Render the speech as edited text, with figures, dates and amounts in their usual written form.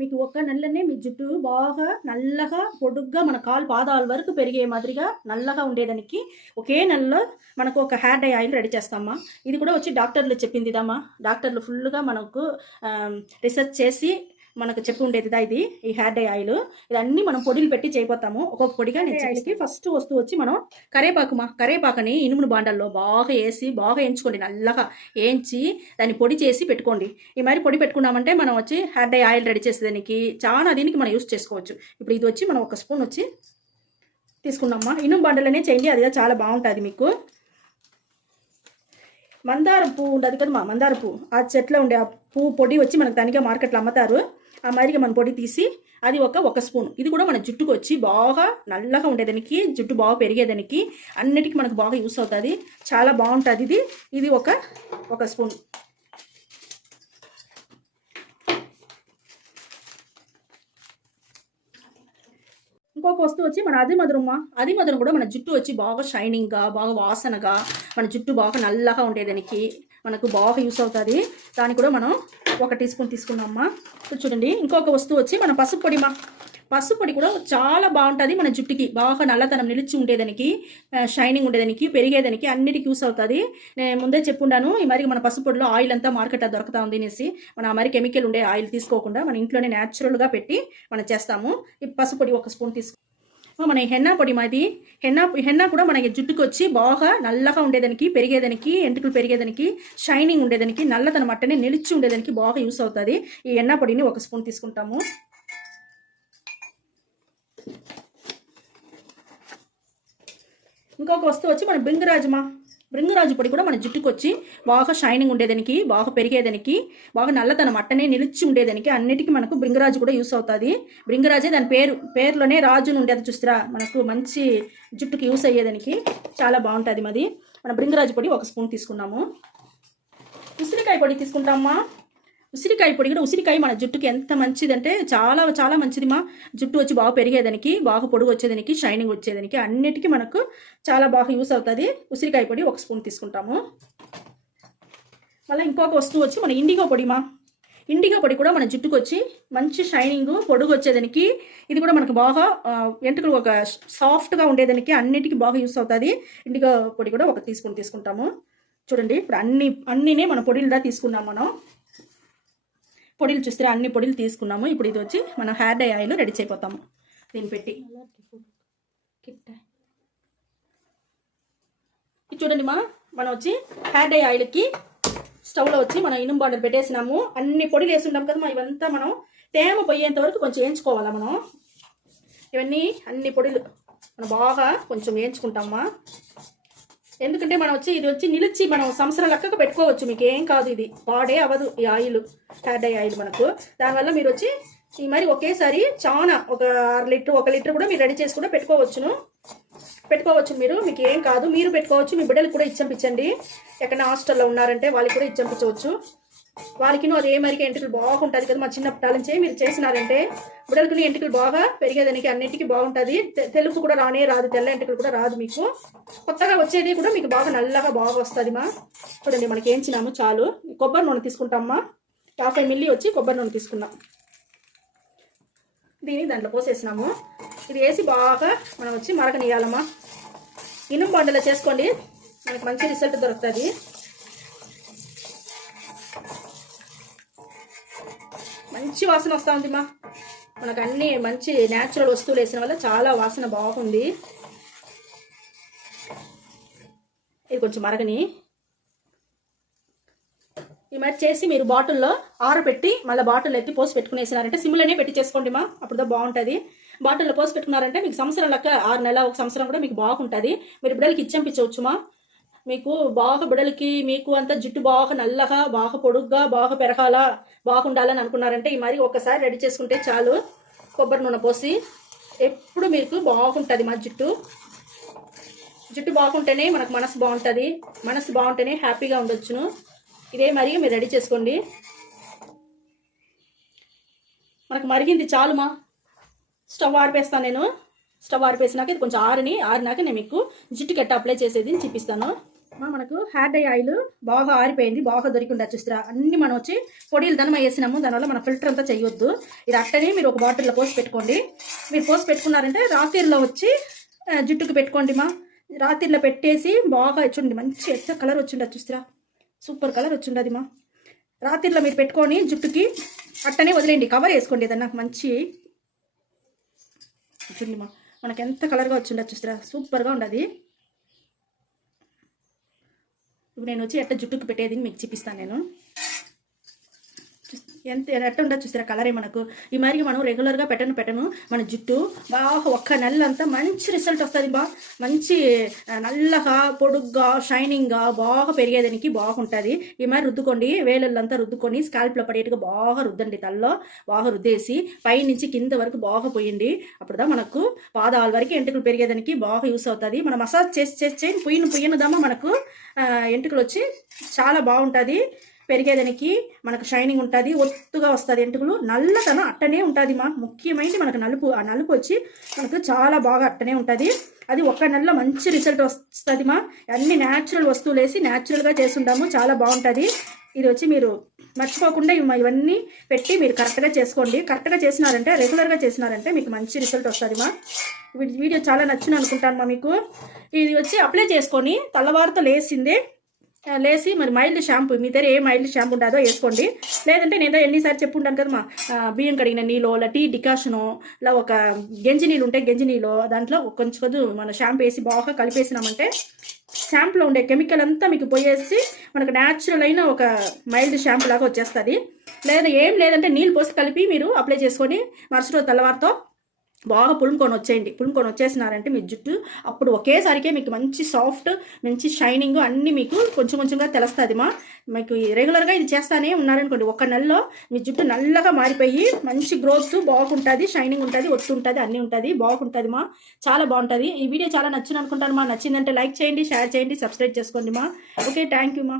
మీకు ఒక నెలలోనే మీ జుట్టు బాగా నల్లగా పొడుగ్గా మన కాలు పాదాల వరకు పెరిగే మాదిరిగా నల్లగా ఉండేదానికి ఒకే నెలలో మనకు ఒక హెయిర్ డై ఆయిల్ రెడీ చేస్తామా. ఇది కూడా వచ్చి డాక్టర్లు చెప్పింది ఇదమ్మా. డాక్టర్లు ఫుల్గా మనకు రీసెర్చ్ చేసి మనకు చెప్పి ఉండేదిదా ఇది ఈ హెయిర్ డై ఆయిల్. ఇదన్నీ మనం పొడిలు పెట్టి చేయబోతాము. ఒక్కొక్క పొడిగా నేను ఆయిల్కి ఫస్ట్ వస్తువు వచ్చి మనం కరేపాకుని ఇనుమును బాండల్లో బాగా వేసి బాగా వేయించుకోండి. నల్లగా వేయించి దాన్ని పొడి చేసి పెట్టుకోండి. ఈ మరి పొడి పెట్టుకున్నామంటే మనం వచ్చి హెయిర్ డై ఆయిల్ రెడీ చేసేదానికి చాలా దీనికి మనం యూస్ చేసుకోవచ్చు. ఇప్పుడు ఇది వచ్చి మనం ఒక స్పూన్ వచ్చి తీసుకున్నామా. ఇనుము బాండలోనే చేయండి, అది చాలా బాగుంటుంది మీకు. మందారం పువ్వు ఉండదు కదా, మందార పువ్వు ఆ చెట్లో ఉండే ఆ పువ్వు పొడి వచ్చి మనకు దానిగా మార్కెట్లో అమ్ముతారు. ఆ మరిగా మన పొడి తీసి అది ఒక స్పూన్. ఇది కూడా మన జుట్టుకు వచ్చి బాగా నల్లగా ఉండేదానికి, జుట్టు బాగా పెరిగేదానికి అన్నిటికీ మనకు బాగా యూస్ అవుతుంది. చాలా బాగుంటుంది ఇది ఒక స్పూన్. ఇంకొక వస్తువు వచ్చి మన అది మధురం కూడా మన జుట్టు వచ్చి బాగా షైనింగ్గా బాగా వాసనగా మన జుట్టు బాగా నల్లగా ఉండేదానికి మనకు బాగా యూస్ అవుతుంది. దానికి కూడా మనం 1 టీ స్పూన్ తీసుకున్నామా. చూడండి ఇంకొక వస్తువు వచ్చి మన పసుపు పొడి కూడా చాలా బాగుంటుంది. మన జుట్టుకి బాగా నల్లతనం నిలిచి ఉండేదానికి, షైనింగ్ ఉండేదానికి, పెరిగేదానికి అన్నిటికీ యూస్ అవుతుంది. నేను ముందే చెప్పుండాను ఈ మరి మన పసుపు పొడిలో ఆయిల్ అంతా మార్కెట్లో దొరుకుతా ఉంది అనేసి. మనం ఆ మరి కెమికల్ ఉండే ఆయిల్ తీసుకోకుండా మన ఇంట్లోనే న్యాచురల్గా పెట్టి మనం చేస్తాము. ఈ పసుపు పొడి 1 స్పూన్ తీసుకో. మన హెన్నా పొడి మాది హెన్నా కూడా మనకి జుట్టుకు వచ్చి బాగా నల్లగా ఉండేదానికి, పెరిగేదానికి, ఎంటుకలు పెరిగేదానికి, షైనింగ్ ఉండేదానికి, నల్లతనం అట్టనే నిలిచి ఉండేదానికి బాగా యూస్ అవుతుంది. ఈ హెన్నా పొడిని 1 స్పూన్ తీసుకుంటాము. ఇంకొక వస్తువు వచ్చి మన బృంగరాజు పొడి కూడా మన జుట్టుకు వచ్చి బాగా షైనింగ్ ఉండేదానికి, బాగా పెరిగేదానికి, బాగా నల్లతనం అట్టనే నిలిచి ఉండేదానికి అన్నిటికీ మనకు బృంగరాజు కూడా యూస్ అవుతుంది. బృంగరాజే దాని పేరులోనే రాజును ఉండేది చూస్తారా, మనకు మంచి జుట్టుకి యూస్ అయ్యేదానికి చాలా బాగుంటుంది. మాది మన బృంగరాజు పొడి 1 స్పూన్ తీసుకున్నాము. ఉసిరికాయ పొడి తీసుకుంటామా. ఉసిరికాయ పొడి కూడా ఉసిరికాయ మన జుట్టుకి ఎంత మంచిదంటే చాలా చాలా మంచిది మా. జుట్టు వచ్చి బాగా పెరిగేదానికి, బాగా పొడుగు వచ్చేదానికి, షైనింగ్ వచ్చేదానికి అన్నిటికీ మనకు చాలా బాగా యూస్ అవుతుంది. ఉసిరికాయ పొడి 1 స్పూన్ తీసుకుంటాము. మళ్ళీ ఇంకొక వస్తువు వచ్చి మన ఇండిగో పొడి కూడా మన జుట్టుకు వచ్చి మంచి షైనింగ్ పొడుగు వచ్చేదానికి, ఇది కూడా మనకు బాగా వెంట్రుకలు ఒక సాఫ్ట్గా ఉండేదానికి అన్నిటికీ బాగా యూస్ అవుతుంది. ఇండిగో పొడి కూడా 1 టీ స్పూన్ తీసుకుంటాము. చూడండి ఇప్పుడు అన్నినే మన పొడిలుదా తీసుకున్నాం. మనం పొడిలు చూస్తే అన్ని పొడిలు తీసుకున్నాము. ఇప్పుడు ఇది వచ్చి మన హెయిర్ డై ఆయిల్ రెడీ చేయబోతాము. దీన్ని పెట్టి చూడండి మనం వచ్చి హెయిర్ డై ఆయిల్కి స్టవ్లో వచ్చి మనం ఇనుము బాండలు పెట్టేసినాము. అన్ని పొడిలు వేసుకుంటాం కదా ఇవంతా మనం తేమ పోయేంత వరకు కొంచెం వేయించుకోవాలా. మనం ఇవన్నీ అన్ని పొడిలు మనం బాగా కొంచెం వేయించుకుంటామా. ఎందుకంటే మనం వచ్చి ఇది వచ్చి నిలిచి మనం సంవత్సరం లెక్కకు పెట్టుకోవచ్చు. మీకు ఏం కాదు, ఇది వాడే అవ్వదు ఈ ఆయిల్, హెయిర్ డై ఆయిల్ మనకు. దానివల్ల మీరు వచ్చి ఈ మరి ఒకేసారి చాలా ఒక 1 లీటర్ 1 లీటర్ కూడా మీరు రెడీ చేసి కూడా పెట్టుకోవచ్చు మీరు. మీకు ఏం కాదు, మీరు పెట్టుకోవచ్చు. మీ బిడ్డలకు కూడా ఇచ్చంపించండి. ఎక్కడైనా హాస్టల్లో ఉన్నారంటే వాళ్ళకి కూడా ఇచ్చంపించవచ్చు. వాళ్ళకి అదే మరికి ఎంటికలు బాగుంటుంది కదా. మా చిన్నప్పటి నుంచి మీరు చేసినారంటే బిడ్డలకి ఎంటికలు బాగా పెరిగేదానికి అన్నింటికి బాగుంటుంది. తెలుపు కూడా రాదు, తెల్ల ఎంటికలు కూడా రాదు. మీకు కొత్తగా వచ్చేది కూడా మీకు బాగా నల్లగా బాగా వస్తుంది మా. చూడండి మనకి ఏంచినాము చాలు. కొబ్బరి నూనె తీసుకుంటామా. 50 మిల్లీ వచ్చి కొబ్బరి నూనె తీసుకున్నాం. దీన్ని దాంట్లో పోసేసినాము. ఇది వేసి బాగా మనం వచ్చి మరగనియాలమ్మా. ఇనుము బాండలో చేసుకోండి, మనకి మంచి రిజల్ట్ దొరుకుతుంది. మంచి వాసన వస్తూ ఉంది మా. మనకు అన్ని మంచి న్యాచురల్ వస్తువులు వేసిన వల్ల చాలా వాసన బాగుంది. ఇది కొంచెం మరగని ఈ మరి చేసి మీరు బాటిల్లో ఆరబెట్టి మళ్ళీ బాటిల్లో ఎత్తి పోసి పెట్టుకునేసినారంటే సిమ్లోనే పెట్టి చేసుకోండి మా. అప్పుడు బాగుంటుంది. బాటిల్లో పోసి పెట్టుకున్నారంటే మీకు సంవత్సరం లెక్క 6 నెలల 1 సంవత్సరం కూడా మీకు బాగుంటుంది. మీరు బిడ్డలకి ఇచ్చంపించవచ్చు మా. మీకు బాగా బిడ్డలకి మీకు అంతా జుట్టు బాగా నల్లగా బాగా పొడుగ్గా బాగా పెరగాల బాగుండాలని అనుకున్నారంటే ఈ మరి ఒకసారి రెడీ చేసుకుంటే చాలు. కొబ్బరి నూనె పోసి ఎప్పుడు మీకు బాగుంటుంది మా జుట్టు బాగుంటేనే మనకు మనసు బాగుంటుంది. మనసు బాగుంటేనే హ్యాపీగా ఉండొచ్చును. ఇదే మరి మీరు రెడీ చేసుకోండి. మనకు మరిగింది చాలు మా. స్టవ్ ఆరిపేస్తాను నేను. స్టవ్ ఆరిపేసినాక ఇది కొంచెం ఆరినాక నేను మీకు జుట్టుకి ఎట్ట అప్లై చేసేది చూపిస్తాను. మనకు హెయిర్ డై ఆయిల్ బాగా ఆరిపోయింది, బాగా దొరికిందా చూస్తారా. అన్ని మనం వచ్చి పొడిలు దనమ వేసినాము, దానివల్ల మన ఫిల్టర్ అంతా చేయొద్దు. ఇది అట్టనే మీరు ఒక బాటిల్లో పోసి పెట్టుకోండి. మీరు పోసి పెట్టుకున్నారంటే రాత్రిలో వచ్చి జుట్టుకు పెట్టుకోండి మా. రాత్రిలో పెట్టేసి బాగా చూడండి, మంచి ఎట్లా కలర్ వచ్చిండదు చూస్తారా, సూపర్ కలర్ వచ్చిండది మా. రాత్రిలో మీరు పెట్టుకొని జుట్టుకి అట్టనే వదిలేండి, కవర్ వేసుకోండి ఏదన్నా మంచి. చూడండి మా, మనకు ఎంత కలర్గా వచ్చిండదు చూస్తారా, సూపర్గా ఉండదు. ఇప్పుడు నేను వచ్చి ఎట్ట జుట్టుకు పెట్టేది మీకు చూపిస్తాను నేను. ఎట్ట ఉండదు చూస్తారా కలరే మనకు. ఈ మరి మనం రెగ్యులర్గా పెట్టను మన జుట్టు బాగా ఒక్క నెల అంతా మంచి రిజల్ట్ వస్తుంది బా. మంచి నల్లగా పొడుగ్గా షైనింగ్గా బాగా పెరిగేదానికి బాగుంటుంది. ఈ మరి రుద్దుకోండి, వేలల్లంతా రుద్దుకొని స్కాల్ప్లో పడేట్టుగా బాగా రుద్దండి. తల్లో బాగా రుద్దేసి పైనుంచి కింద వరకు బాగా పోయండి. అప్పుడుదా మనకు పాదాల వరకు ఎంటుకలు పెరిగేదానికి బాగా యూస్ అవుతుంది. మనం మసాజ్ చేసి పుయ్యనుదామా మనకు ఎంటుకలు వచ్చి చాలా బాగుంటుంది పెరిగేదానికి. మనకు షైనింగ్ ఉంటుంది, ఒత్తుగా వస్తుంది, ఎంటుకలు నల్లతనం అట్టనే ఉంటుంది మా. ముఖ్యమైనది మనకు నలుపు, ఆ నలుపు వచ్చి మనకు చాలా బాగా అట్టనే ఉంటుంది. అది ఒక్క నెలలో మంచి రిజల్ట్ వస్తుంది మా. అన్ని న్యాచురల్ వస్తువులు వేసి న్యాచురల్గా చేసుంటాము, చాలా బాగుంటుంది. ఇది వచ్చి మీరు మర్చిపోకుండా ఇవన్నీ పెట్టి మీరు కరెక్ట్గా చేసుకోండి. కరెక్ట్గా చేసినారంటే, రెగ్యులర్గా చేసినారంటే మీకు మంచి రిజల్ట్ వస్తుంది మా. వీడియో చాలా నచ్చింది అనుకుంటాను మా మీకు. ఇది వచ్చి అప్లై చేసుకొని తెల్లవారితో లేసి మరి మైల్డ్ షాంపూ, మీ దగ్గర ఏ మైల్డ్ షాంపూ ఉంటుందో వేసుకోండి. లేదంటే నేను ఎన్నిసార్లు చెప్పుంటాను కదా మా, బియ్యం కడిగిన నీళ్ళు, ఇలా టీ డికాషను, ఇలా ఒక గంజి నీళ్ళు ఉంటే గంజి నీళ్ళు, దాంట్లో కొంచెం మన షాంపూ వేసి బాగా కలిపేసినామంటే షాంపూలో ఉండే కెమికల్ అంతా మీకు పోయేసి మనకు న్యాచురల్ అయిన ఒక మైల్డ్ షాంపూ లాగా వచ్చేస్తుంది. లేదా ఏం లేదంటే నీళ్ళు పోసి కలిపి మీరు అప్లై చేసుకొని మరుసటి రోజు తెల్లవారితో బాగా పులుముకొని వచ్చేసినారంటే మీ జుట్టు అప్పుడు ఒకేసారికే మీకు మంచి సాఫ్ట్, మంచి షైనింగ్ అన్నీ మీకు కొంచెంగా తెలుస్తుంది మా. మీకు రెగ్యులర్గా ఇది చేస్తానే ఉన్నారనుకోండి, ఒక నెలలో మీ జుట్టు నల్లగా మారిపోయి మంచి గ్రోత్ బాగుంటుంది, షైనింగ్ ఉంటుంది, ఒత్తు ఉంటుంది, అన్నీ ఉంటుంది, బాగుంటుంది మా. చాలా బాగుంటుంది. ఈ వీడియో చాలా నచ్చింది అనుకుంటాను మా. నచ్చిందంటే లైక్ చేయండి, షేర్ చేయండి, సబ్స్క్రైబ్ చేసుకోండి మా. ఓకే, థ్యాంక్ యూ మా.